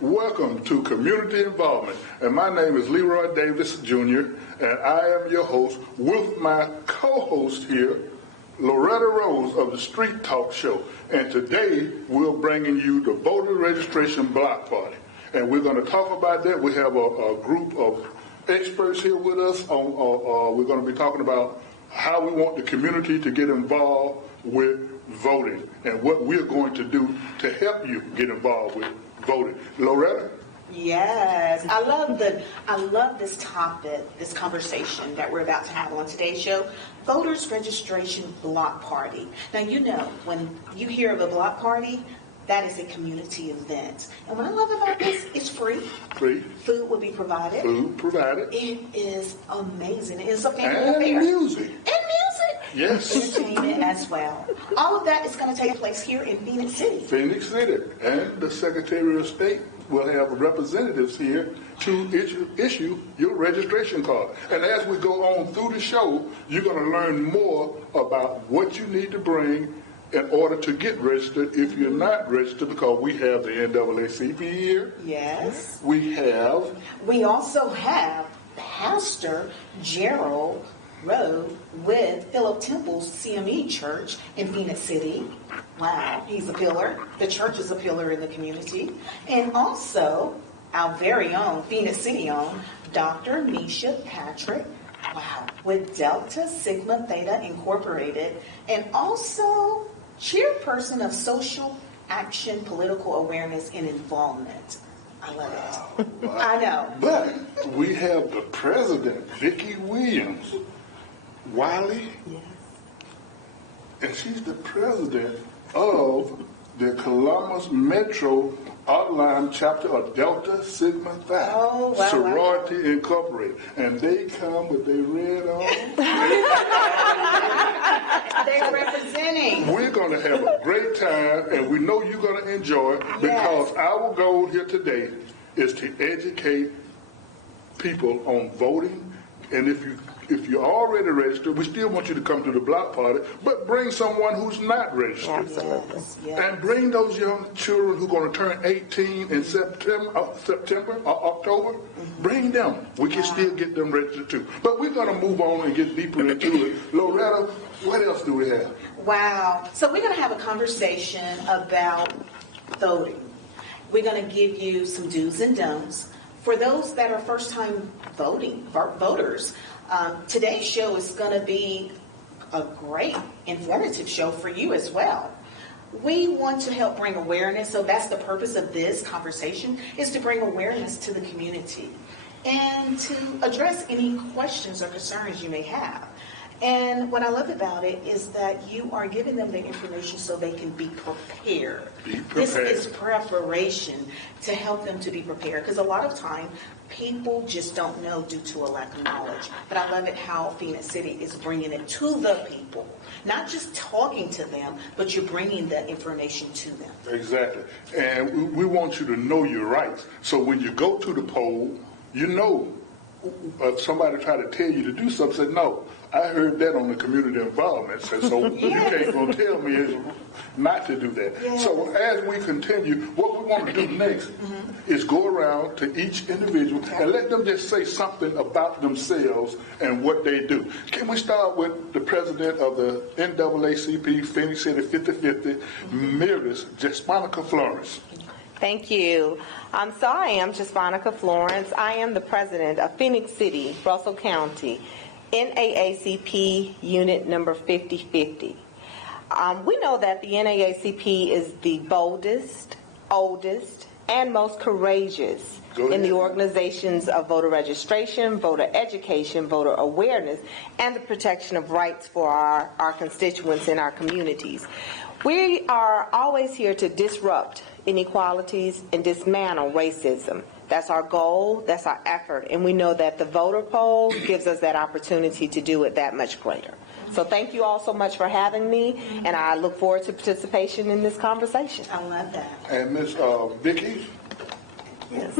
Welcome to Community Involvement. And my name is Leroy Davis Jr., and I am your host with my co-host here, Loretta Rose of the Street Talk Show. And today we're bringing you the voter registration block party. And we're going to talk about that. We have a group of experts here with us. We're going to be talking about how we want the community to get involved with voting and what we're going to do to help you get involved with voting. Loretta? Yes, I love this topic, this conversation that we're about to have on today's show, Voters Registration Block Party. Now, you know, when you hear of a block party, that is a community event. And what I love about this, it's free. Free. Food will be provided. Food provided. It is amazing. It's a family And affair. music. And music. Yes. Entertainment as well. All of that is going to take place here in Phoenix City. Phoenix City. And the Secretary of State will have representatives here to issue your registration card. And as we go on through the show, you're going to learn more about what you need to bring in order to get registered if you're not registered, because we have the NAACP here. Yes. We also have Pastor Gerald Rowe with Phillip Temple's CME Church in Phoenix City. Wow, he's a pillar. The church is a pillar in the community. And also our very own, Phoenix City own, Dr. Misha Patrick, wow, with Delta Sigma Theta Incorporated, and also chairperson of Social Action, Political Awareness, and Involvement. I love it. Wow. I know. But we have the president, Vicki Williams Wiley, Yes. and she's the president of the Columbus Metro Outline Chapter of Delta Sigma Theta Oh, wow, Sorority Incorporated. And they come with their red on. They're representing. We're going to have a great time, and we know you're going to enjoy it, because our goal here today is to educate people on voting. And if you're already registered, we still want you to come to the block party, but bring someone who's not registered. Absolutely. Yes. And bring those young children who are going to turn 18 in September or October. Mm-hmm. Bring them. We can still get them registered too. But we're going to move on and get deeper into it. Loretta, what else do we have? Wow. So we're going to have a conversation about voting. We're going to give you some do's and don'ts. For those that are first-time voters, today's show is going to be a great informative show for you as well. We want to help bring awareness, so that's the purpose of this conversation, is to bring awareness to the community and to address any questions or concerns you may have. And what I love about it is that you are giving them the information so they can be prepared. This is preparation to help them to be prepared, because a lot of time people just don't know due to a lack of knowledge. But I love it how Phoenix City is bringing it to the people, not just talking to them, but you're bringing the information to them. Exactly. And we want you to know your rights. So when you go to the poll, you know, if somebody try to tell you to do something, say, no, I heard that on the community involvement, so you can't go tell me not to do that. Yes. So as we continue, what we want to do next is go around to each individual and let them just say something about themselves and what they do. Can we start with the president of the NAACP Phoenix City 5050, Miss Jasponica Florence? Thank you. So I am Jasponica Florence. I am the president of Phoenix City, Russell County, NAACP Unit number 5050. We know that the NAACP is the boldest, oldest, and most courageous in the organizations of voter registration, voter education, voter awareness, and the protection of rights for our constituents in our communities. We are always here to disrupt inequalities and dismantle racism. That's our goal, that's our effort, and we know that the voter poll gives us that opportunity to do it that much greater. So thank you all so much for having me, and I look forward to participation in this conversation. I love that. And Ms. Vicki? Yes.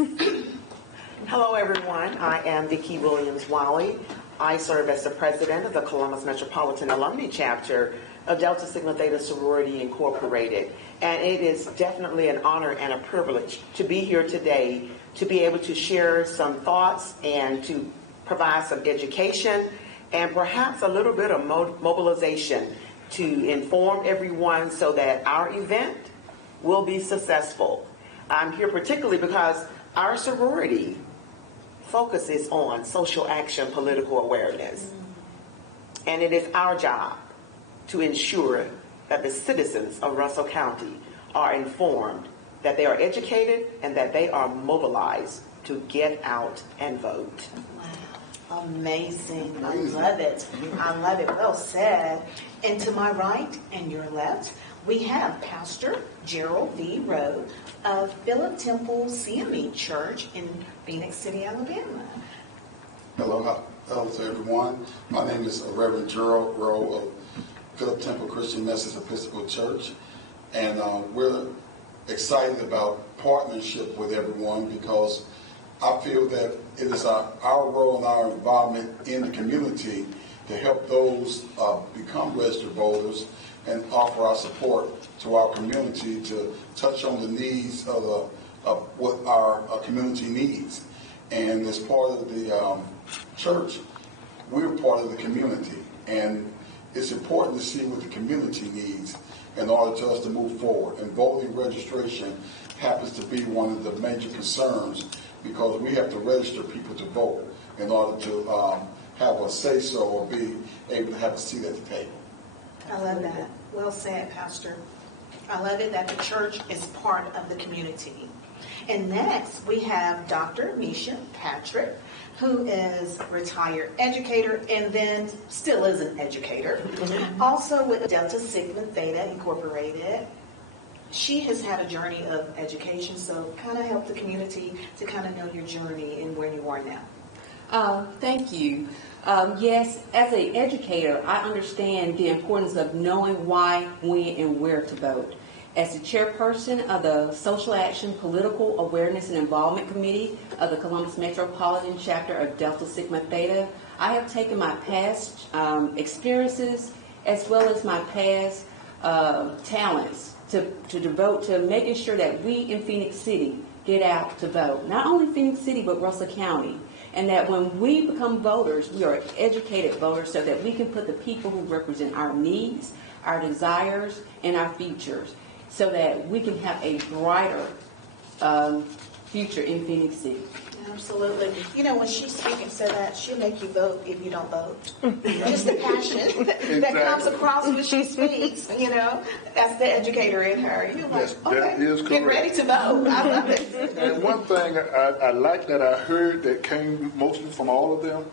Hello, everyone. I am Vicki Williams Wiley. I serve as the president of the Columbus Metropolitan Alumni Chapter of Delta Sigma Theta Sorority Incorporated. And it is definitely an honor and a privilege to be here today, to be able to share some thoughts and to provide some education and perhaps a little bit of mobilization to inform everyone so that our event will be successful. I'm here particularly because our sorority focuses on social action, political awareness. And it is our job to ensure that the citizens of Russell County are informed, that they are educated, and that they are mobilized to get out and vote. Wow. Amazing. I love it. I love it. Well said. And to my right and your left, we have Pastor Gerald V. Rowe of Phillip Temple CME Church in Phoenix City, Alabama. Hello to everyone. My name is Reverend Gerald Rowe of Phillip Temple Christian Methodist Episcopal Church, and we're excited about partnership with everyone because I feel that it is our role and our involvement in the community to help those become registered voters and offer our support to our community to touch on the needs of what our community needs. And as part of the church, we're part of the community, and it's important to see what the community needs in order for us to move forward. And voting registration happens to be one of the major concerns because we have to register people to vote in order to have a say-so or be able to have a seat at the table. I love that. Well said, Pastor. I love it that the church is part of the community. And next, we have Dr. Misha Patrick, who is a retired educator and then still is an educator. Also with Delta Sigma Theta Incorporated. She has had a journey of education, so kind of help the community to kind of know your journey and where you are now. Thank you. Yes, as an educator, I understand the importance of knowing why, when, and where to vote. As the chairperson of the Social Action, Political Awareness and Involvement Committee of the Columbus Metropolitan Chapter of Delta Sigma Theta, I have taken my past experiences as well as my past talents to devote to making sure that we in Phoenix City get out to vote. Not only Phoenix City, but Russell County. And that when we become voters, we are educated voters so that we can put the people who represent our needs, our desires, and our futures, so that we can have a brighter future in Phoenix City. Absolutely. You know, when she's speaking so that she'll make you vote if you don't vote. Just the passion that comes across when she speaks, you know, that's the educator in her. You're like, Yes, that is get correct. ready to vote. I love it. And one thing I like that I heard that came mostly from all of them,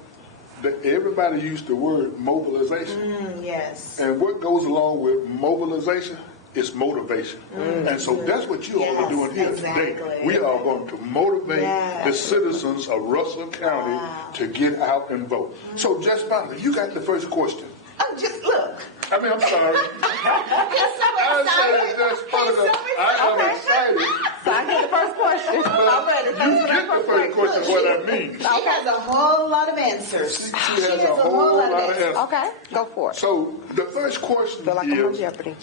that everybody used the word mobilization. Yes. And what goes along with mobilization is motivation. And so that's what you all are doing here today. Exactly. We are going to motivate the citizens of Russell County to get out and vote. So, Jess Butler, you got the first question. Oh, just look. I mean, I'm sorry. I said Jess Butler. I am excited. So I get the first question. I'm ready. You get the first question, what I mean. She has a whole lot of answers. She has a whole lot of answers. Okay, go for it. So, the first question Feel like I'm on is, Jeopardy.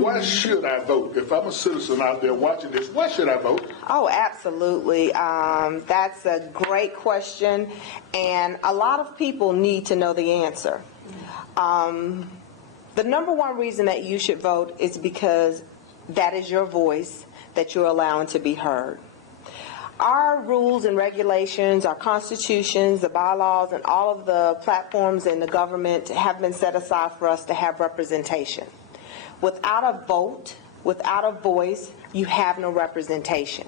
why should I vote? If I'm a citizen out there watching this, why should I vote? Oh, absolutely. That's a great question, and a lot of people need to know the answer. The number one reason that you should vote is because that is your voice that you're allowing to be heard. Our rules and regulations, our constitutions, the bylaws, and all of the platforms in the government have been set aside for us to have representation. Without a vote, without a voice, you have no representation.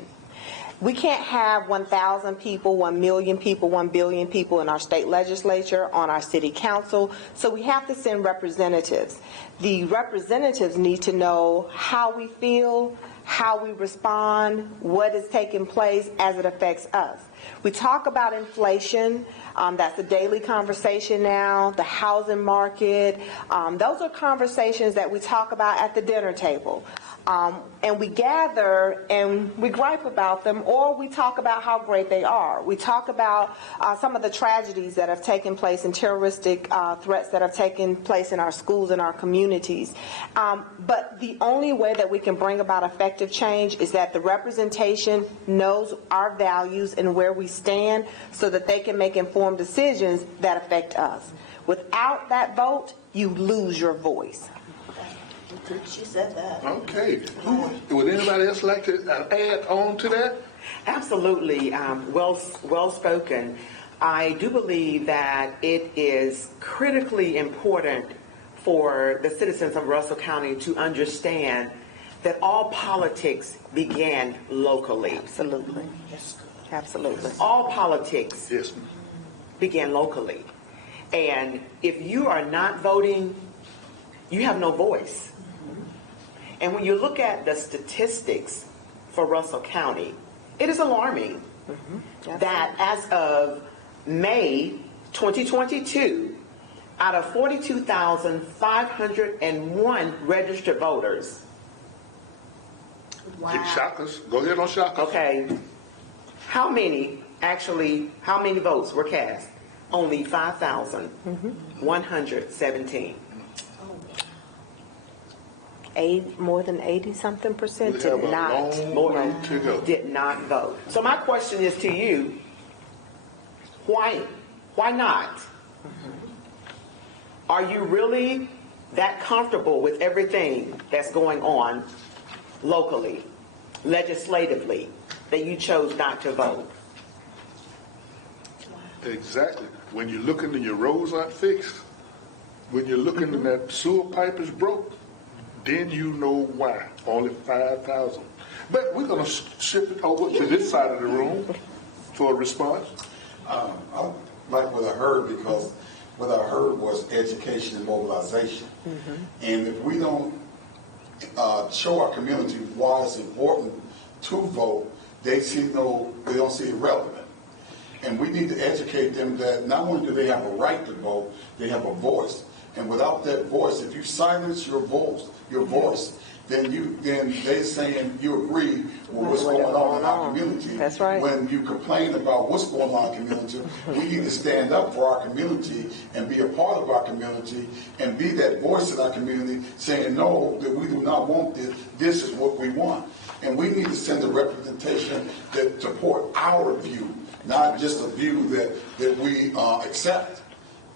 We can't have 1,000 people, 1 million people, 1 billion people in our state legislature, on our city council, so we have to send representatives. The representatives need to know how we feel, how we respond, what is taking place as it affects us. We talk about inflation. That's a daily conversation now. The housing market. Those are conversations that we talk about at the dinner table. And we gather and we gripe about them, or we talk about how great they are. We talk about some of the tragedies that have taken place and terroristic threats that have taken place in our schools and our communities. But the only way that we can bring about effective change is that the representation knows our values and where we stand so that they can make informed decisions that affect us. Without that vote, you lose your voice. She said that. Okay. Would anybody else like to add on to that? Absolutely. Well spoken. I do believe that it is critically important for the citizens of Russell County to understand that all politics began locally. Absolutely. Absolutely. All politics Yes. began locally. And if you are not voting, you have no voice. And when you look at the statistics for Russell County, it is alarming that as of May 2022, out of 42,501 registered voters, Wow. Shock us. Go ahead on shock us. okay, how many votes were cast? Only 5,117. More than 80-something% We did have a not. long way to go. Did not vote. So my question is to you, why not? Are you really that comfortable with everything that's going on locally, legislatively, that you chose not to vote? Exactly. When you're looking and your roads aren't fixed, when you're looking and that sewer pipe is broke, then you know why. Only 5,000. But we're going to shift it over to this side of the room for a response. I like what I heard, because what I heard was education and mobilization. And if we don't show our community why it's important to vote, they don't see it relevant. And we need to educate them that not only do they have a right to vote, they have a voice. And without that voice, if you silence your voice, then they're saying you agree with what's going on in our community. That's right. When you complain about what's going on in our community, we need to stand up for our community and be a part of our community and be that voice in our community saying, no, that we do not want this. This is what we want. And we need to send a representation that support our view, not just a view that we accept.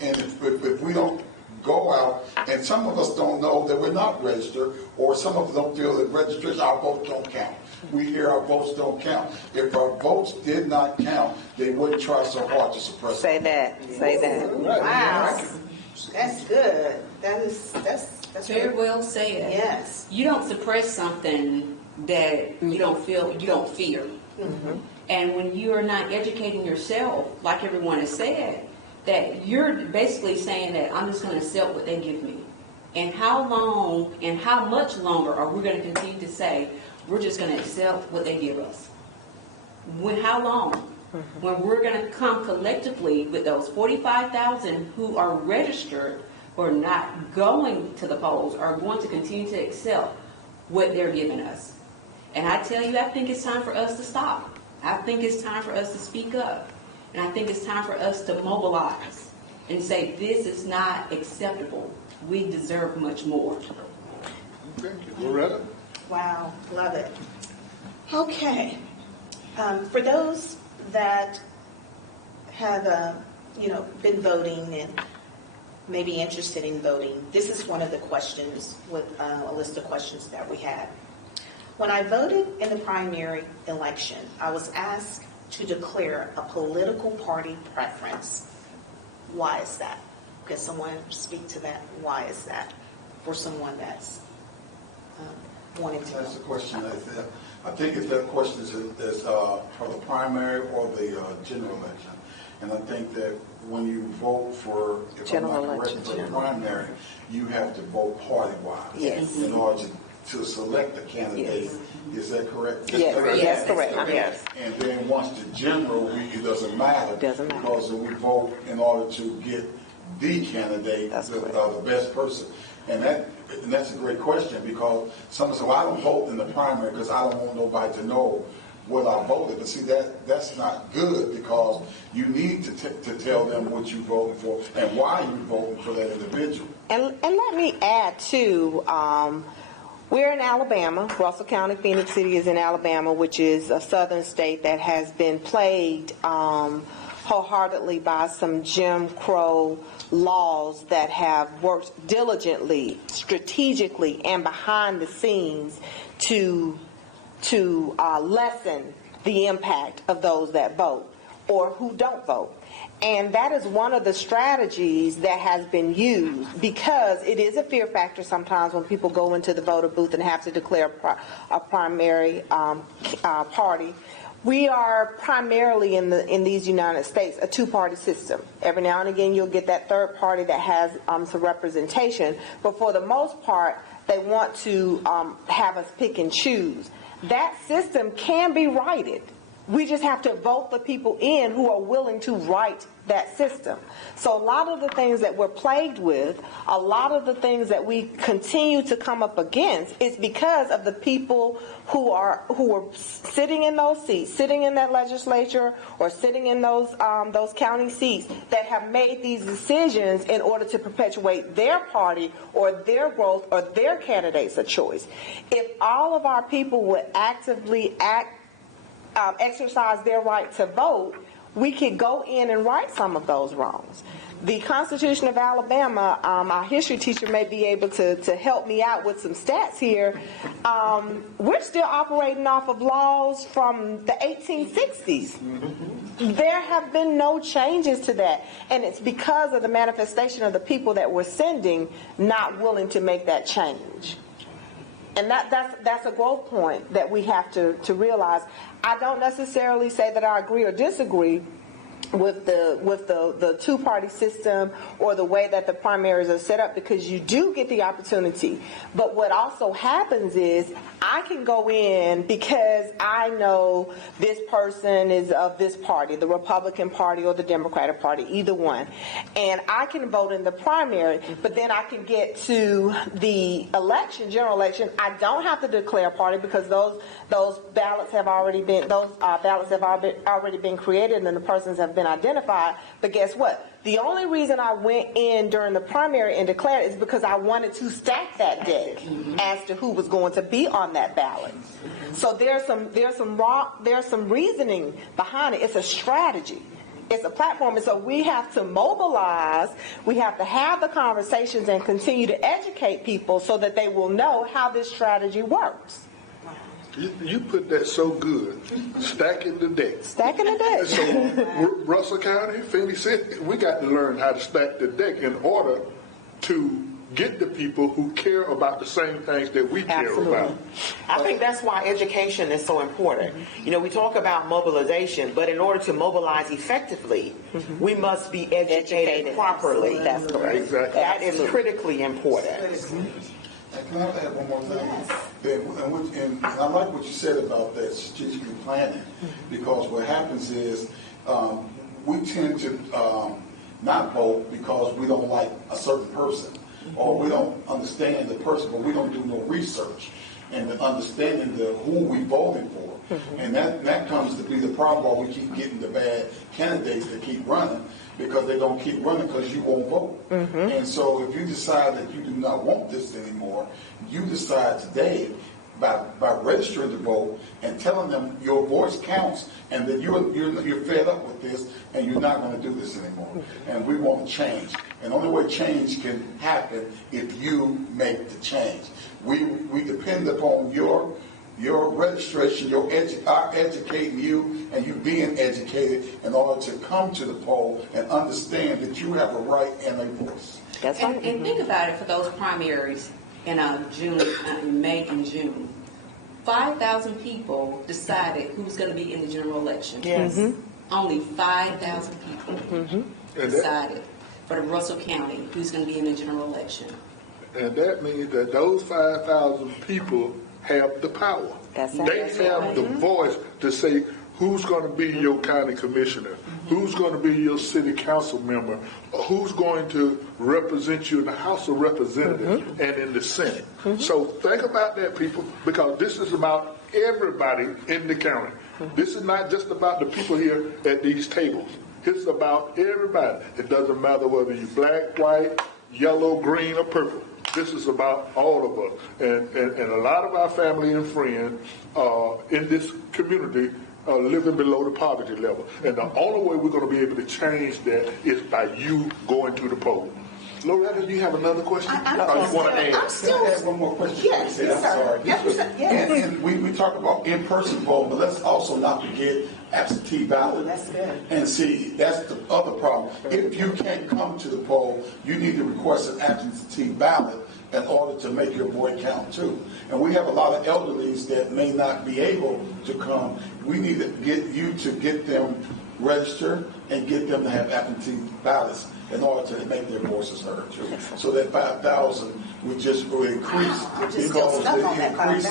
And if we don't go out, and some of us don't know that we're not registered, or some of us don't feel that registration, our votes don't count. We hear our votes don't count. If our votes did not count, they wouldn't try so hard to suppress Say it. that. Say that. Wow. That's good. That's Very well said. Yes. You don't suppress something that you don't fear. And when you are not educating yourself, like everyone has said, that you're basically saying that I'm just going to accept what they give me. And how long and how much longer are we going to continue to say we're just going to accept what they give us? How long? When we're going to come collectively with those 45,000 who are registered or not going to the polls, are going to continue to accept what they're giving us. And I tell you, I think it's time for us to stop. I think it's time for us to speak up. And I think it's time for us to mobilize and say, this is not acceptable. We deserve much more. Thank you. Loretta? Wow. Love it. Okay. For those that have, been voting and maybe interested in voting, this is one of the questions with a list of questions that we had. When I voted in the primary election, I was asked to declare a political party preference. Why is that? Could someone speak to that? Why is that for someone that's wanting to That's vote? the question. I think if that question is for the primary or the general election. And I think that when you vote for, if General I'm not correct, election, for the primary, you have to vote party-wise Yes. in order to select a candidate. Is that correct? Yes, that's correct. Yes. And then once the general, it doesn't matter. Doesn't matter. Because we vote in order to get the candidate, That's correct. the best person. And that's a great question, because someone said, well, I don't vote in the primary because I don't want nobody to know what I voted. But see, that's not good, because you need to tell them what you voted for and why you voted for that individual. And let me add, too, we're in Alabama. Russell County, Phoenix City is in Alabama, which is a southern state that has been plagued wholeheartedly by some Jim Crow laws that have worked diligently, strategically, and behind the scenes to lessen the impact of those that vote or who don't vote. And that is one of the strategies that has been used, because it is a fear factor sometimes when people go into the voter booth and have to declare a primary party. We are primarily in these United States a two-party system. Every now and again you'll get that third party that has some representation, but for the most part they want to have us pick and choose. That system can be righted. We just have to vote the people in who are willing to right that system. So a lot of the things that we're plagued with, a lot of the things that we continue to come up against, is because of the people who are sitting in those seats, sitting in that legislature, or sitting in those county seats, that have made these decisions in order to perpetuate their party or their growth or their candidates of choice. If all of our people would actively exercise their right to vote, we could go in and right some of those wrongs. The Constitution of Alabama, our history teacher may be able to help me out with some stats here. We're still operating off of laws from the 1860s. There have been no changes to that, and it's because of the manifestation of the people that we're sending not willing to make that change. And that's a growth point that we have to realize. I don't necessarily say that I agree or disagree with the two-party system or the way that the primaries are set up, because you do get the opportunity. But what also happens is I can go in because I know this person is of this party, the Republican Party or the Democratic Party, either one, and I can vote in the primary. But then I can get to the election, general election. I don't have to declare a party, because those ballots have already been created and the persons have been identified. But guess what? The only reason I went in during the primary and declared is because I wanted to stack that deck as to who was going to be on that ballot. So there's some reasoning behind it. It's a strategy. It's a platform. And so we have to mobilize, we have to have the conversations and continue to educate people so that they will know how this strategy works. You put that so good. Stacking the deck. Stacking the deck. So Russell County, Phoenix City, we got to learn how to stack the deck in order to get the people who care about the same things that we care about. I think that's why education is so important. You know, we talk about mobilization, but in order to mobilize effectively, we must be educated properly. That's correct. Exactly. That is critically important. And can I add one more thing? And I like what you said about that strategically planning, because what happens is we tend to not vote because we don't like a certain person, or we don't understand the person, but we don't do no research and understanding who we voting for. And that comes to be the problem why we keep getting the bad candidates that keep running, because they don't keep running because you won't vote. And so if you decide that you do not want this anymore, you decide today by registering to vote and telling them your voice counts and that you're fed up with this and you're not going to do this anymore. And we want change. And the only way change can happen if you make the change. We depend upon your registration, our educating you and you being educated in order to come to the poll and understand that you have a right and a voice. That's right. And think about it for those primaries in May and June. 5,000 people decided who's going to be in the general election. Yes. Only 5,000 people decided for the Russell County who's going to be in the general election. And that means that those 5,000 people have the power. They have the voice to say who's going to be your county commissioner, who's going to be your city council member, who's going to represent you in the House of Representatives and in the Senate. So think about that, people, because this is about everybody in the county. This is not just about the people here at these tables. It's about everybody. It doesn't matter whether you're black, white, yellow, green, or purple. This is about all of us. And a lot of our family and friends in this community are living below the poverty level. And the only way we're going to be able to change that is by you going to the poll. Loretta, do you have another question? I'm still have one more question. Yes, I'm sorry. Yes. And we talk about in-person vote, but let's also not forget absentee ballot. That's good. And see, that's the other problem. If you can't come to the poll, you need to request an absentee ballot in order to make your vote count too. And we have a lot of elderlies that may not be able to come. We need to get them registered and get them to have absentee ballots in order to make their voices heard too. So that 5,000 would just will increase because the increase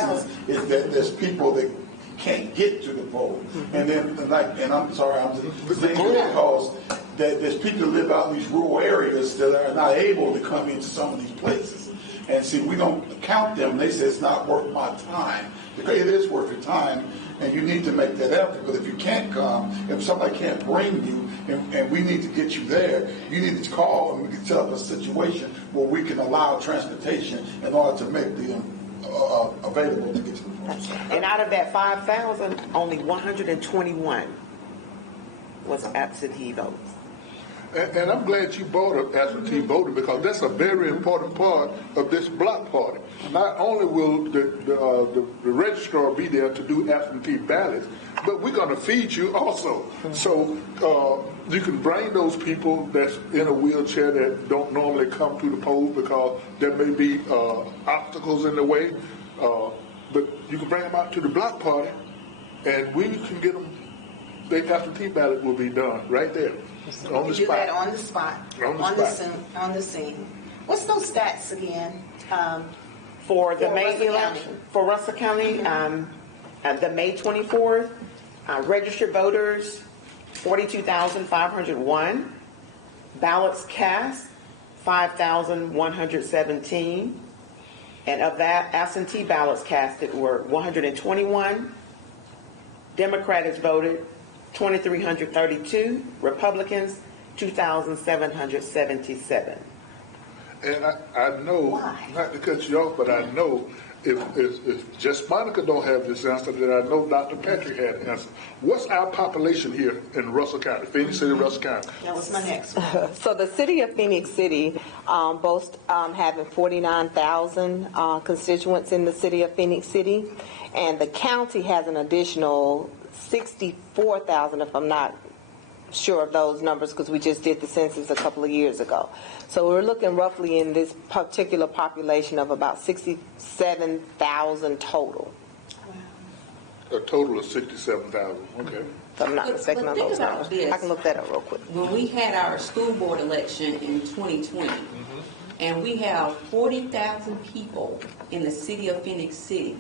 is that there's people that can't get to the poll. And then, and I'm sorry, I'm just saying because that there's people that live out in these rural areas that are not able to come into some of these places. And see, we don't count them. They say it's not worth my time. Because it is worth your time, and you need to make that effort. But if you can't come, if somebody can't bring you, and we need to get you there, you need to call and we can set up a situation where we can allow transportation in order to make them available to get to the post. And out of that 5,000, only 121 was absentee votes. And I'm glad you brought up absentee voting because that's a very important part of this block party. Not only will the registrar be there to do absentee ballots, but we're going to feed you also. So you can bring those people that's in a wheelchair that don't normally come to the polls because there may be obstacles in the way. But you can bring them out to the block party, and we can get them. The absentee ballot will be done right there. On the do spot. that on the spot, on the scene. What's those stats again? For the May Russell election, County. for Russell County, the May 24th, registered voters, 42,501. Ballots cast, 5,117. And of that, absentee ballots casted were 121. Democrats voted 2,332, Republicans 2,777. And I know, not to cut you off, but I know if just Monica don't have this answer, then I know Dr. Patrick had the answer. What's our population here in Russell County, Phoenix City, Russell County? That was my next one. So the city of Phoenix City boasts having 49,000 constituents in the city of Phoenix City, and the county has an additional 64,000, if I'm not sure of those numbers, because we just did the census a couple of years ago. So we're looking roughly in this particular population of about 67,000 total. A total of 67,000. Okay. So I'm not mistaken on think those about numbers. this. I can look that up real quick. When we had our school board election in 2020, and we have 40,000 people in the city of Phoenix City,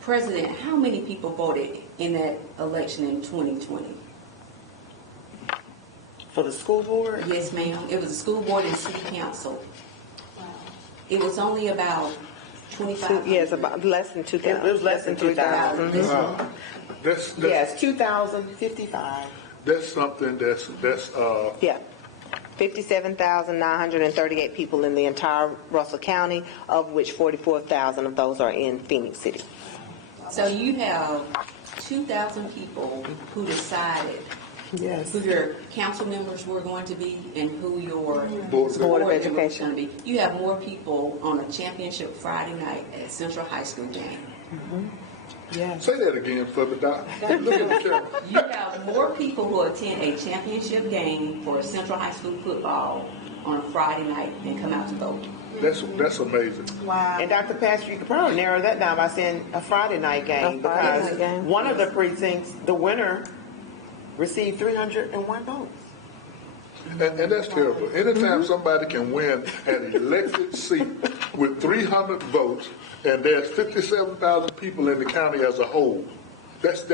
President, how many people voted in that election in 2020? For the school board? Yes, ma'am. It was a school board and city council. It was only about 25. Yes, about less than 2,000. It was less than 2,000. That's Yes, 2,055. that's something that's Yeah. 57,938 people in the entire Russell County, of which 44,000 of those are in Phoenix City. So you have 2,000 people who decided who your council members were going to be and who your Board of members Education. going to be. You have more people on a championship Friday night at Central High School game. Say that again for me, Doc. Look at the camera. You have more people who attend a championship game for Central High School football on a Friday night than come out to vote. That's amazing. Wow. And Dr. Patrick, you could probably narrow that down by saying a Friday night game, A Friday because night game. one of the precincts, the winner, received 301 votes. And that's terrible. Anytime somebody can win an elected seat with 300 votes, and there's 57,000 people in the county as a whole, that's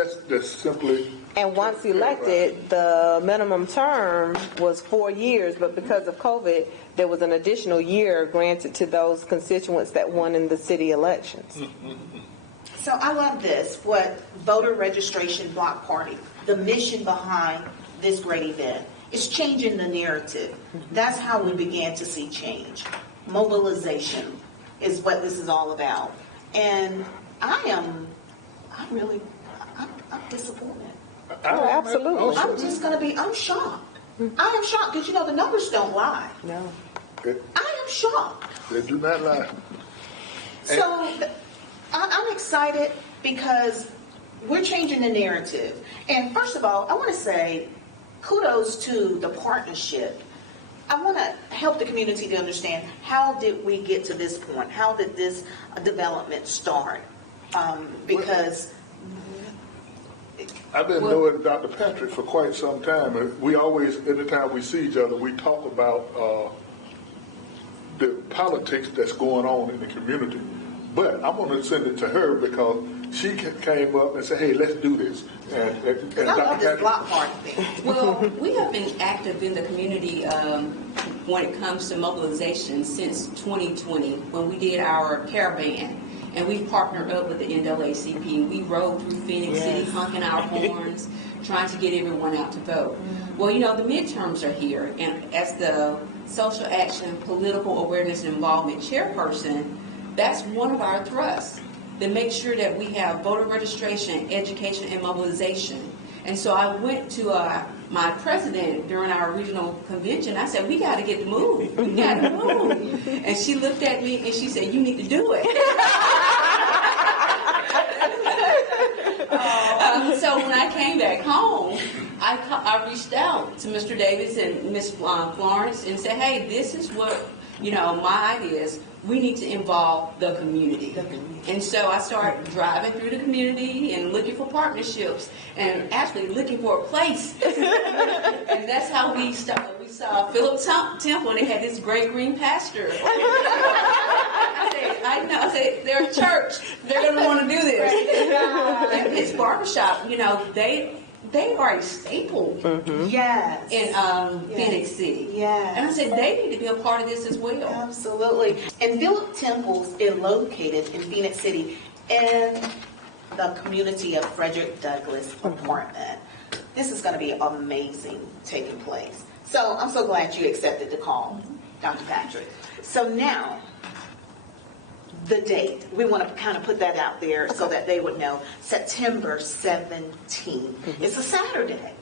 simply. And once elected, the minimum term was 4 years, but because of COVID, there was an additional year granted to those constituents that won in the city elections. So I love this, what voter registration block party, the mission behind this great event. It's changing the narrative. That's how we began to see change. Mobilization is what this is all about. And I'm disappointed. Oh, absolutely. I'm shocked. I am shocked because, the numbers don't lie. No. I am shocked. They do not lie. So I'm excited because we're changing the narrative. And first of all, I want to say kudos to the partnership. I want to help the community to understand, how did we get to this point? How did this development start? Because I've been knowing Dr. Patrick for quite some time, and we always, anytime we see each other, we talk about the politics that's going on in the community. But I'm going to send it to her because she came up and said, hey, let's do this. And I love this Patrick, block party thing. Well, we have been active in the community when it comes to mobilization since 2020 when we did our caravan. And we partnered up with the NAACP. We rode through Phoenix City, honking our horns, trying to get everyone out to vote. Well, the midterms are here. And as the Social Action, Political Awareness and Involvement Chairperson, that's one of our thrusts, to make sure that we have voter registration, education, and mobilization. And so I went to my president during our regional convention. I said, we got to get the move. We got to move. And she looked at me and she said, you need to do it. So when I came back home, I reached out to Mr. Davis and Ms. Florence and said, hey, this is what, my idea is. We need to involve the community. And so I started driving through the community and looking for partnerships and actually looking for a place. And that's how we started. We saw Phillip Temple and they had this great green pasture. I said, they're a church. They're going to want to do this. And his barbershop, they are a staple Yes. in Phoenix City. Yes. And I said, they need to be a part of this as well. Absolutely. And Phillip Temples is located in Phoenix City in the community of Frederick Douglass apartment. This is going to be amazing taking place. So I'm so glad you accepted the call, Dr. Patrick. So now, the date. We want to kind of put that out there so that they would know. September 17th. It's a Saturday.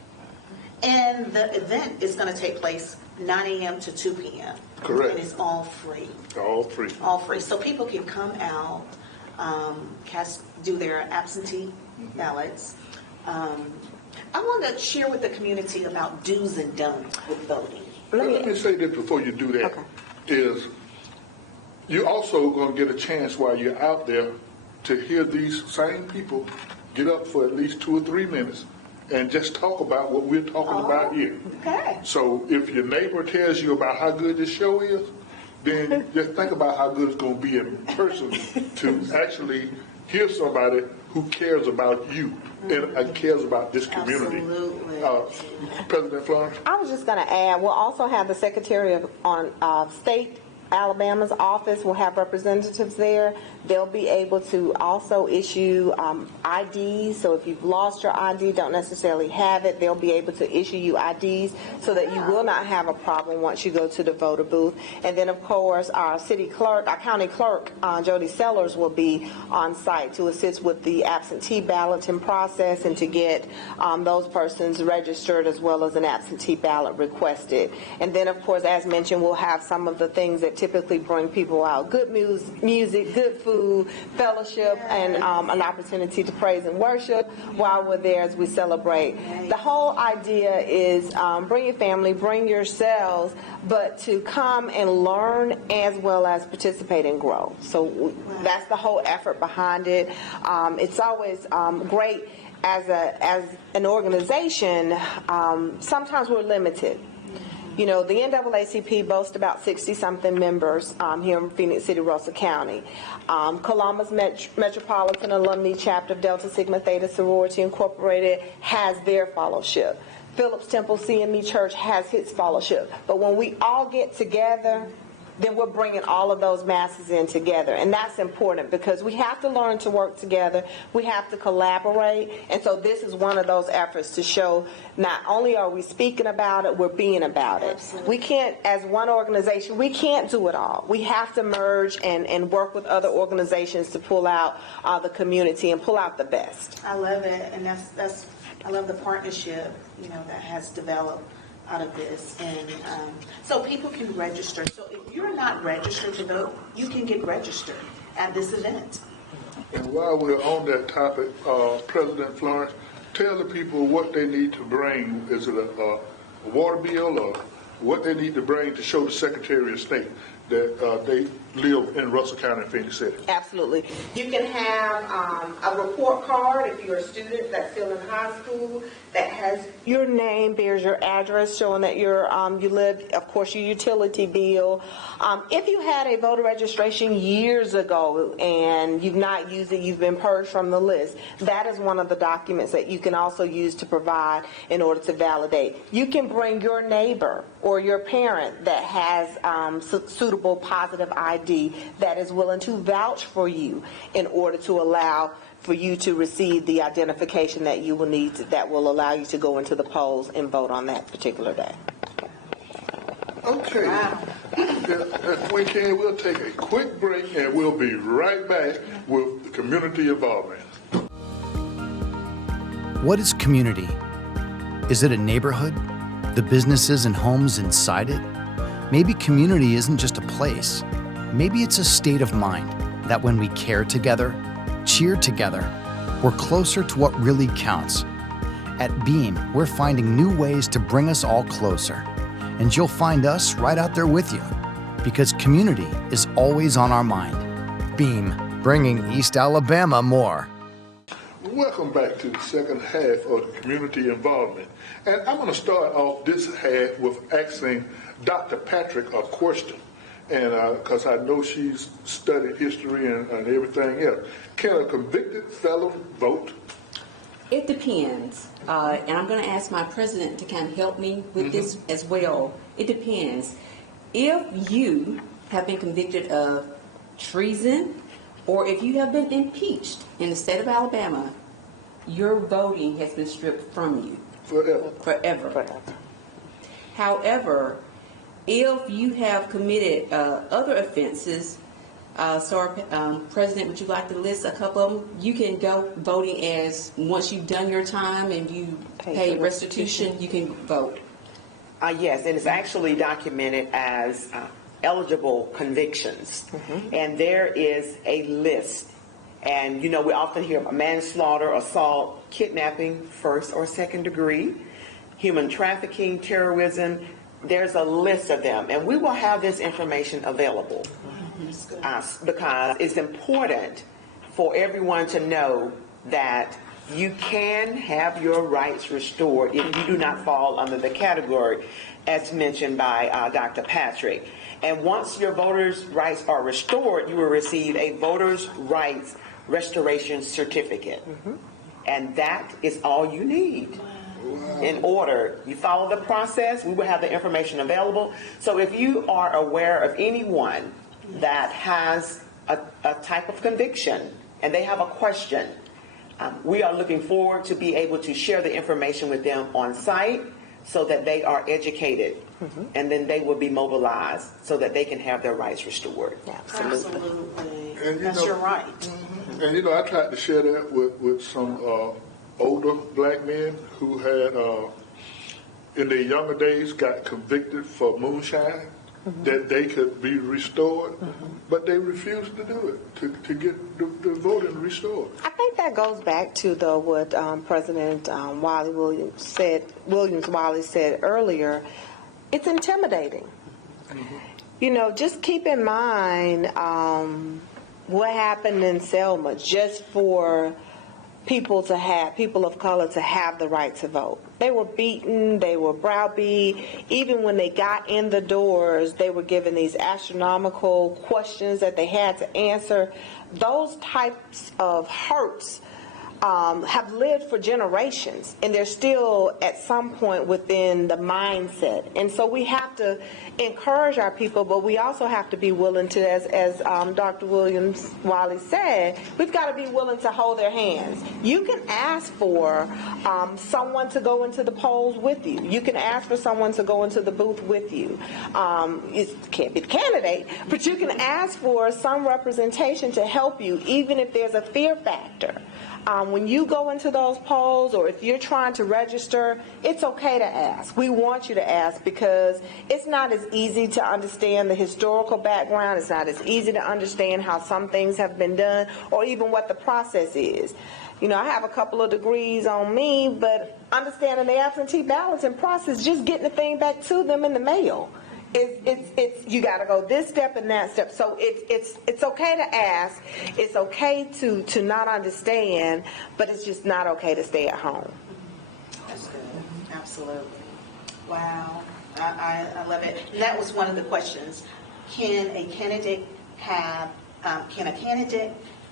And the event is going to take place 9 a.m. to 2 p.m. Correct. And it's all free. all three. All free. So people can come out, do their absentee ballots. I want to share with the community about do's and don'ts with voting. Let me say this before you do that. Okay. Is you're also going to get a chance while you're out there to hear these same people get up for at least 2 or 3 minutes and just talk about what we're talking about here. Okay. So if your neighbor tells you about how good this show is, then just think about how good it's going to be in person to actually hear somebody who cares about you and cares about this community. Absolutely. President Florence? I was just going to add, we'll also have the Secretary of State Alabama's office will have representatives there. They'll be able to also issue IDs. So if you've lost your ID, don't necessarily have it, they'll be able to issue you IDs so that you will not have a problem once you go to the voter booth. And then, of course, our county clerk, Jody Sellers, will be on site to assist with the absentee balloting process and to get those persons registered as well as an absentee ballot requested. And then, of course, as mentioned, we'll have some of the things that typically bring people out. Good music, good food, fellowship, and an opportunity to praise and worship while we're there as we celebrate. The whole idea is bring your family, bring yourselves, but to come and learn as well as participate and grow. So that's the whole effort behind it. It's always great as an organization. Sometimes we're limited. You know, the NAACP boasts about 60-something members here in Phoenix City, Russell County. Columbus Metropolitan Alumni Chapter of Delta Sigma Theta Sorority Incorporated has their fellowship. Phillip's Temple CME Church has its fellowship. But when we all get together, then we're bringing all of those masses in together. And that's important because we have to learn to work together. We have to collaborate. And so this is one of those efforts to show not only are we speaking about it, we're being about it. Absolutely. We can't, as one organization, we can't do it all. We have to merge and work with other organizations to pull out the community and pull out the best. I love it, and that's I love the partnership, you know, that has developed out of this, and so people can register. So if you're not registered to vote, you can get registered at this event. And while we're on that topic, President Florence, tell the people what they need to bring. Is it a water bill or what they need to bring to show the Secretary of State that they live in Russell County and Phoenix City? Absolutely. You can have a report card if you're a student that's still in high school that has your name, bears your address showing that you live, of course, your utility bill. If you had a voter registration years ago and you've not used it, you've been purged from the list, that is one of the documents that you can also use to provide in order to validate. You can bring your neighbor or your parent that has suitable positive ID that is willing to vouch for you in order to allow for you to receive the identification that you will need that will allow you to go into the polls and vote on that particular day. Okay. If we can, we'll take a quick break and we'll be right back with the community involvement. What is community? Is it a neighborhood? The businesses and homes inside it? Maybe community isn't just a place. Maybe it's a state of mind that when we care together, cheer together, we're closer to what really counts. At Beam, we're finding new ways to bring us all closer. And you'll find us right out there with you, because community is always on our mind. Beam, bringing East Alabama more. Welcome back to the second half of the community involvement. And I'm going to start off this half with asking Dr. Patrick a question. And because I know she's studied history and everything else. Can a convicted felon vote? It depends. And I'm going to ask my president to kind of help me with this as well. It depends. If you have been convicted of treason or if you have been impeached in the state of Alabama, your voting has been stripped from you. Forever. However, if you have committed other offenses, President, would you like to list a couple of them? You can go voting as once you've done your time and you pay restitution, you can vote. Yes, and it's actually documented as eligible convictions. And there is a list. And, you know, we often hear about manslaughter, assault, kidnapping, first or second degree, human trafficking, terrorism. There's a list of them. And we will have this information available because it's important for everyone to know that you can have your rights restored if you do not fall under the category as mentioned by Dr. Patrick. And once your voters' rights are restored, you will receive a voters' rights restoration certificate. And that is all you need. In order, you follow the process, we will have the information available. So if you are aware of anyone that has a type of conviction and they have a question, we are looking forward to be able to share the information with them on site so that they are educated and then they will be mobilized so that they can have their rights restored. Absolutely. And, that's your right. And, you know, I tried to share that with some older black men who had, in their younger days, got convicted for moonshine, that they could be restored, but they refused to do it, to get the voting restored. I think that goes back to what President Williams said earlier. It's intimidating. You know, just keep in mind what happened in Selma, just for people of color to have the right to vote. They were beaten, they were browbeat. Even when they got in the doors, they were given these astronomical questions that they had to answer. Those types of hurts have lived for generations, and they're still at some point within the mindset. And so we have to encourage our people, but we also have to be willing to, as Dr. Williams-Wiley said, we've got to be willing to hold their hands. You can ask for someone to go into the polls with you. You can ask for someone to go into the booth with you. It can't be the candidate, but you can ask for some representation to help you, even if there's a fear factor. When you go into those polls, or if you're trying to register, it's okay to ask. We want you to ask, because it's not as easy to understand the historical background. It's not as easy to understand how some things have been done, or even what the process is. You know, I have a couple of degrees on me, but understanding the absentee balloting process, just getting the thing back to them in the mail. It's you got to go this step and that step. So it's okay to ask. It's okay to not understand, but it's just not okay to stay at home. That's good. Absolutely. Wow. I love it. And that was one of the questions. Can a candidate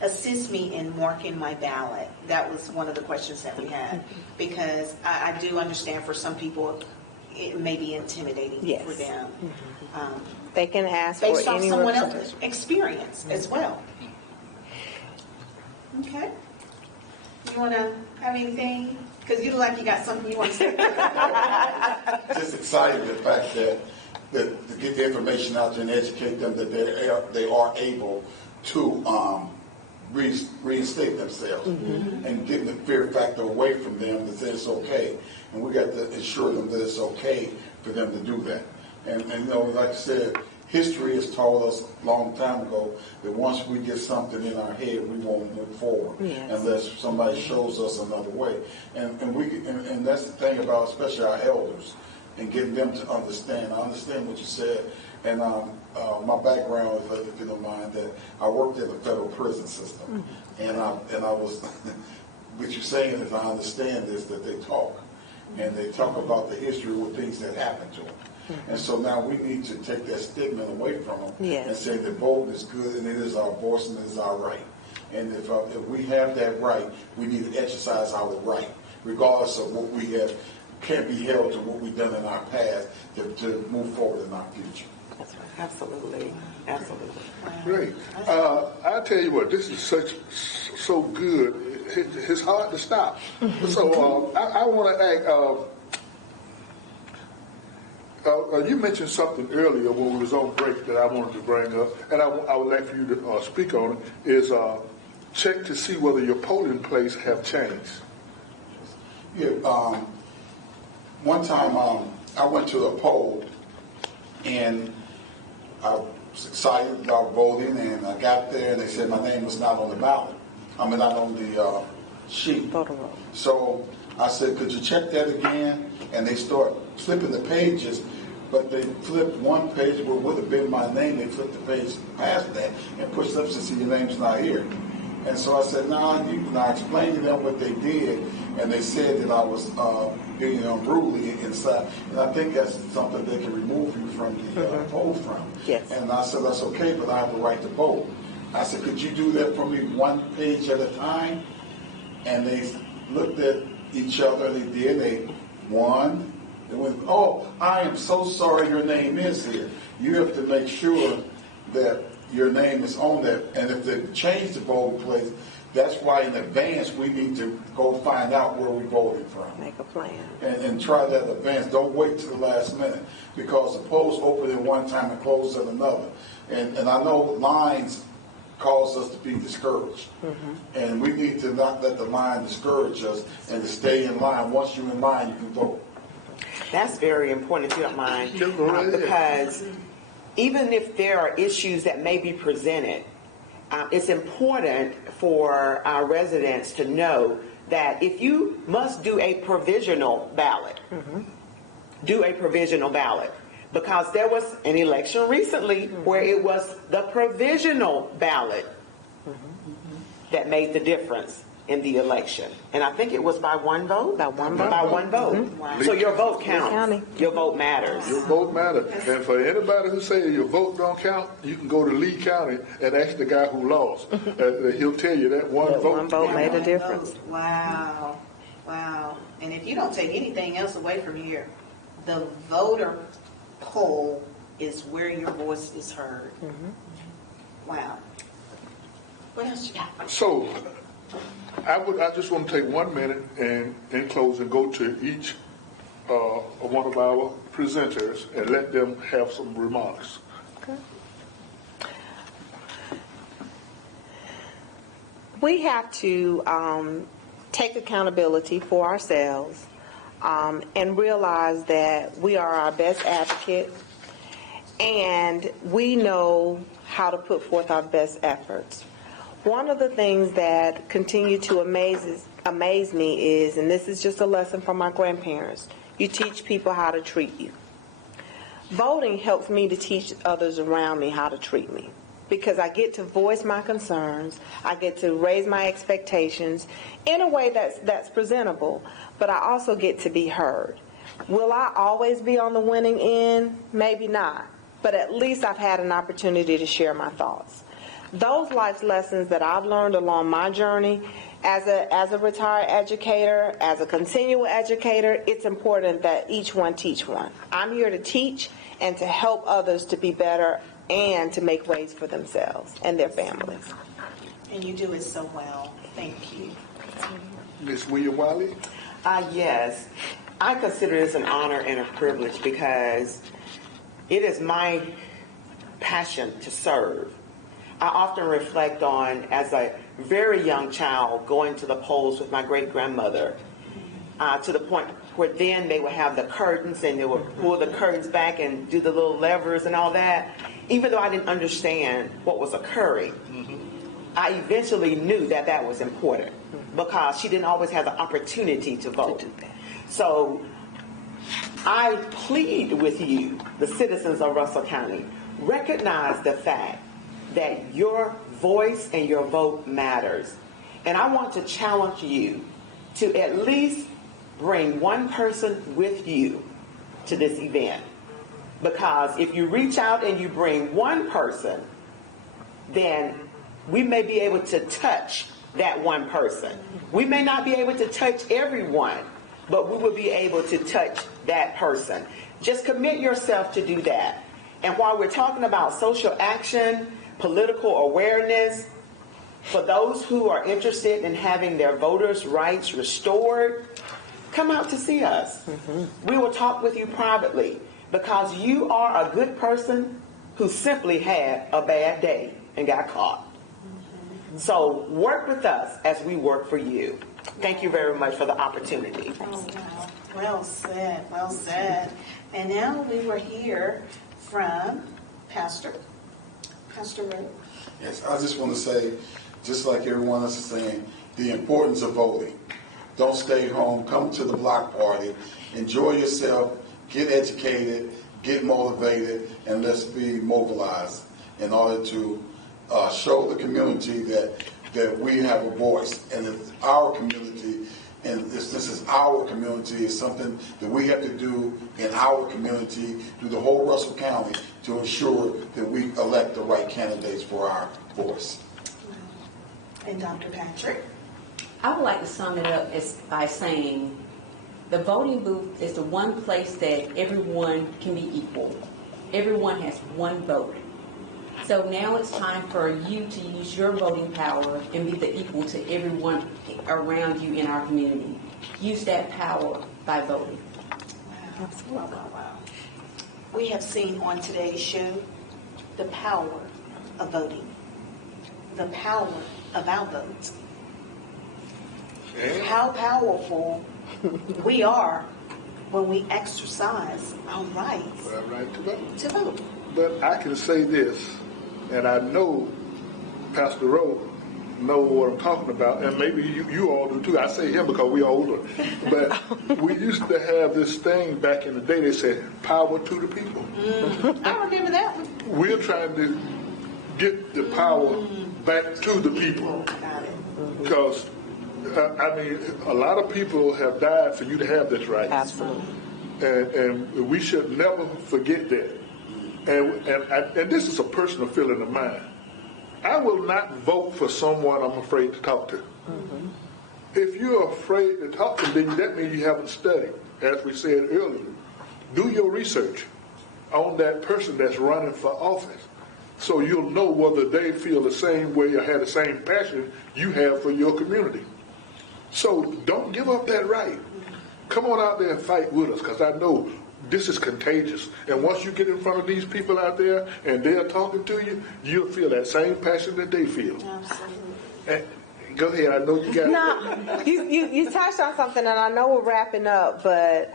assist me in marking my ballot? That was one of the questions that we had, because I do understand for some people it may be intimidating for them. They can ask for based on any someone else's experience as well. Okay. You want to have anything? Because you look like you got something you want to say. Just excited the fact that to get the information out there and educate them that they are able to reinstate themselves, and getting the fear factor away from them, that it's okay. And we got to assure them that it's okay for them to do that. And you know, like I said, history has taught us a long time ago that once we get something in our head, we won't move forward unless somebody shows us another way. And that's the thing about especially our elders, and getting them to understand. I understand what you said. And my background, if you don't mind, that I worked in the federal prison system, and I was. What you're saying is, I understand this, that they talk, and they talk about the history of things that happened to them. And so now we need to take that stigma away from them and say that voting is good, and it is our voice, and it is our right. And if we have that right, we need to exercise our right, regardless of what we have. Can't be held to what we've done in our past to move forward in our future. That's right. Absolutely. Absolutely. Great. I tell you what, this is so good. It's hard to stop. So I want to ask. You mentioned something earlier when we was on break that I wanted to bring up, and I would like for you to speak on it. Is check to see whether your polling place have changed. Yeah. One time I went to a poll, and I was excited about voting, and I got there, and they said my name was not on the ballot. I mean, not on the sheet. So I said, could you check that again? And they start flipping the pages, but they flipped one page where would have been my name. They flipped the page past that and pushed up to see your name's not here. And so I said, and I explained to them what they did, and they said that I was being unruly inside. And I think that's something they can remove you from the poll from. Yes. And I said, that's okay, but I have the right to vote. I said, could you do that for me one page at a time? And they looked at each other, and they did. They went, oh, I am so sorry your name is here. You have to make sure that your name is on there. And if they change the voting place, that's why in advance we need to go find out where we voted from. Make a plan. And try that in advance. Don't wait till the last minute, because the polls open at one time and close at another. And I know lines cause us to be discouraged. And we need to not let the line discourage us and to stay in line. Once you're in line, you can vote. That's very important, if you don't mind, because even if there are issues that may be presented, it's important for our residents to know that if you must do a provisional ballot, do a provisional ballot. Because there was an election recently where it was the provisional ballot that made the difference. in the election. And I think it was by one vote? By one vote. By one vote. Mm-hmm. Wow. So your vote Lee counts. County. Your vote matters. Your vote matters. And for anybody who say your vote don't count, you can go to Lee County and ask the guy who lost. He'll tell you that one vote. One vote made a difference. Wow. Wow. And if you don't take anything else away from here, the voter poll is where your voice is heard. Wow. What else you got? So, I just want to take 1 minute and, in closing, go to each one of our presenters and let them have some remarks. Okay. We have to take accountability for ourselves and realize that we are our best advocate and we know how to put forth our best efforts. One of the things that continue to amaze me is, and this is just a lesson from my grandparents, you teach people how to treat you. Voting helps me to teach others around me how to treat me because I get to voice my concerns, I get to raise my expectations in a way that's presentable, but I also get to be heard. Will I always be on the winning end? Maybe not, but at least I've had an opportunity to share my thoughts. Those life lessons that I've learned along my journey as a retired educator, as a continual educator, it's important that each one teach one. I'm here to teach and to help others to be better and to make ways for themselves and their families. And you do it so well. Thank you. Ms. William Wiley? Yes. I consider this an honor and a privilege because it is my passion to serve. I often reflect on, as a very young child, going to the polls with my great-grandmother to the point where then they would have the curtains and they would pull the curtains back and do the little levers and all that. Even though I didn't understand what was occurring, I eventually knew that that was important because she didn't always have the opportunity to vote. So I plead with you, the citizens of Russell County, recognize the fact that your voice and your vote matters. And I want to challenge you to at least bring one person with you to this event. Because if you reach out and you bring one person, then we may be able to touch that one person. We may not be able to touch everyone, but we will be able to touch that person. Just commit yourself to do that. And while we're talking about social action, political awareness, for those who are interested in having their voters' rights restored, come out to see us. We will talk with you privately because you are a good person who simply had a bad day and got caught. So work with us as we work for you. Thank you very much for the opportunity. Oh, wow. Well said, well said. And now we will hear from Pastor Rowe. Yes, I just want to say, just like everyone else is saying, the importance of voting. Don't stay home. Come to the block party. Enjoy yourself. Get educated. Get motivated. And let's be mobilized in order to show the community that we have a voice. And it's our community. And this is our community. It's something that we have to do in our community, through the whole Russell County, to ensure that we elect the right candidates for our voice. And Dr. Patrick? I would like to sum it up by saying the voting booth is the one place that everyone can be equal. Everyone has one vote. So now it's time for you to use your voting power and be the equal to everyone around you in our community. Use that power by voting. Wow. We have seen on today's show the power of voting, the power of our votes. How powerful we are when we exercise our rights to vote. But I can say this, and I know Pastor Rowe know what I'm talking about, and maybe you all do too. I say him because we're older. But we used to have this thing back in the day. They said, power to the people. I remember that one. We're trying to get the power back to the people. Got it. Because I mean, a lot of people have died for you to have this right. Absolutely. And we should never forget that. And this is a personal feeling of mine. I will not vote for someone I'm afraid to talk to. Mm-hmm. If you're afraid to talk to them, then that means you haven't studied. As we said earlier, do your research on that person that's running for office, so you'll know whether they feel the same way or have the same passion you have for your community. So don't give up that right. Come on out there and fight with us, because I know this is contagious. And once you get in front of these people out there and they're talking to you, you'll feel that same passion that they feel. Absolutely. And go ahead. I know you got No, you touched on something, and I know we're wrapping up, but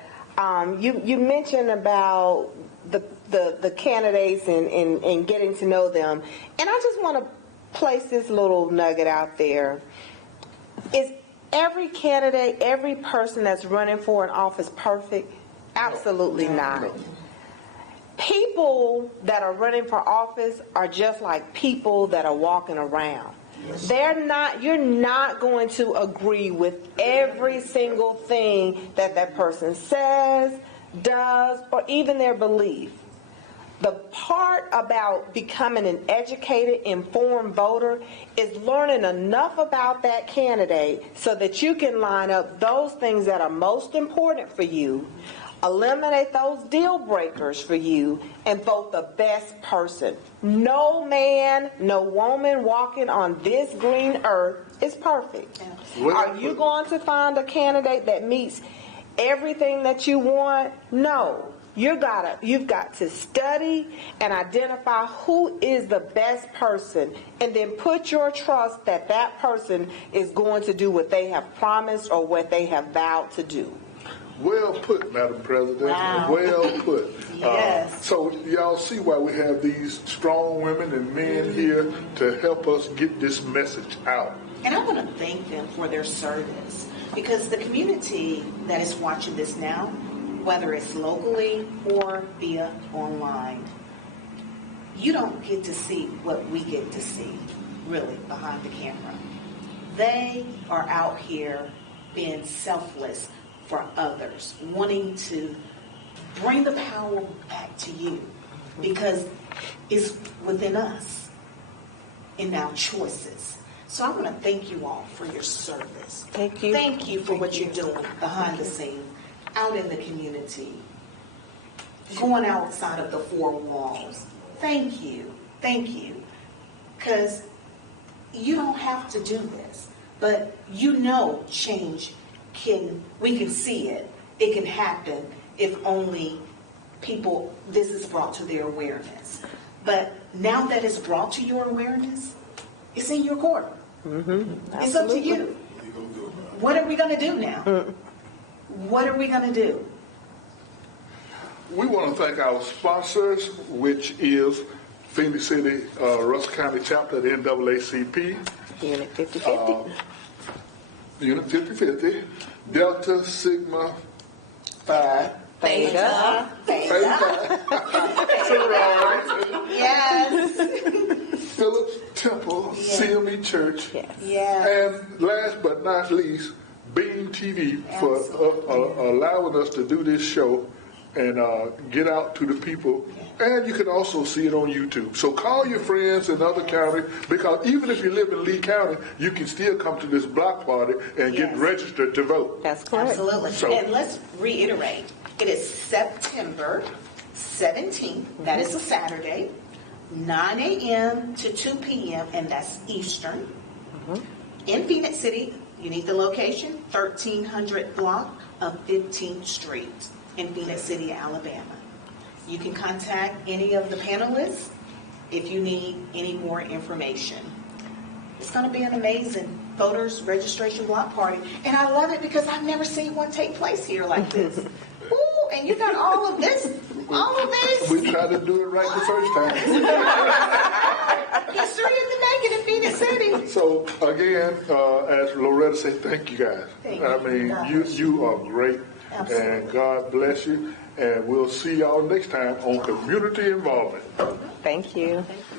you mentioned about the candidates and getting to know them, and I just want to place this little nugget out there. Is every candidate, every person that's running for an office perfect? Absolutely not. People that are running for office are just like people that are walking around. You're not going to agree with every single thing that person says, does, or even their belief. The part about becoming an educated, informed voter is learning enough about that candidate so that you can line up those things that are most important for you, eliminate those deal breakers for you, and vote the best person. No man, no woman walking on this green earth is perfect. Are you going to find a candidate that meets everything that you want? No. You've got to study and identify who is the best person, and then put your trust that that person is going to do what they have promised or what they have vowed to do. Well put, Madam President. Wow. Well put. Yes. So y'all see why we have these strong women and men here to help us get this message out. And I want to thank them for their service, because the community that is watching this now, whether it's locally or via online, you don't get to see what we get to see, really, behind the camera. They are out here being selfless for others, wanting to bring the power back to you, because it's within us in our choices. So I want to thank you all for your service. Thank you. Thank you for what you're doing behind the scenes, out in the community, going outside of the four walls. Thank you. Thank you. Because you don't have to do this, but you know change we can see it. It can happen if only this is brought to their awareness. But now that it's brought to your awareness, it's in your court. Mm-hmm. It's up to you. What are we going to do now? What are we going to do? We want to thank our sponsors, which is Phoenix City, Russell County Chapter, the NAACP. Unit 5050. Unit 5050. Delta Sigma Phi. Theta. Yes. Phillip's Temple, CME Church. Yes. And last but not least, Beam TV for allowing us to do this show and get out to the people. And you can also see it on YouTube. So call your friends in other counties, because even if you live in Lee County, you can still come to this block party and get registered to vote. That's correct. Absolutely. So, and let's reiterate, it is September 17th. That is a Saturday, 9 a.m. to 2 p.m., and that's Eastern. In Phoenix City. You need the location, 1300 block of 15th Street in Phoenix City, Alabama. You can contact any of the panelists if you need any more information. It's going to be an amazing voters registration block party. And I love it because I've never seen one take place here like this. Ooh, and you got all of this? We tried to do it right the first time. History in the making in Phoenix City. So, again, as Loretta said, thank you guys. Thank I mean, you are great. Absolutely. And God bless you. And we'll see y'all next time on Community Involvement. Thank you. Thank you.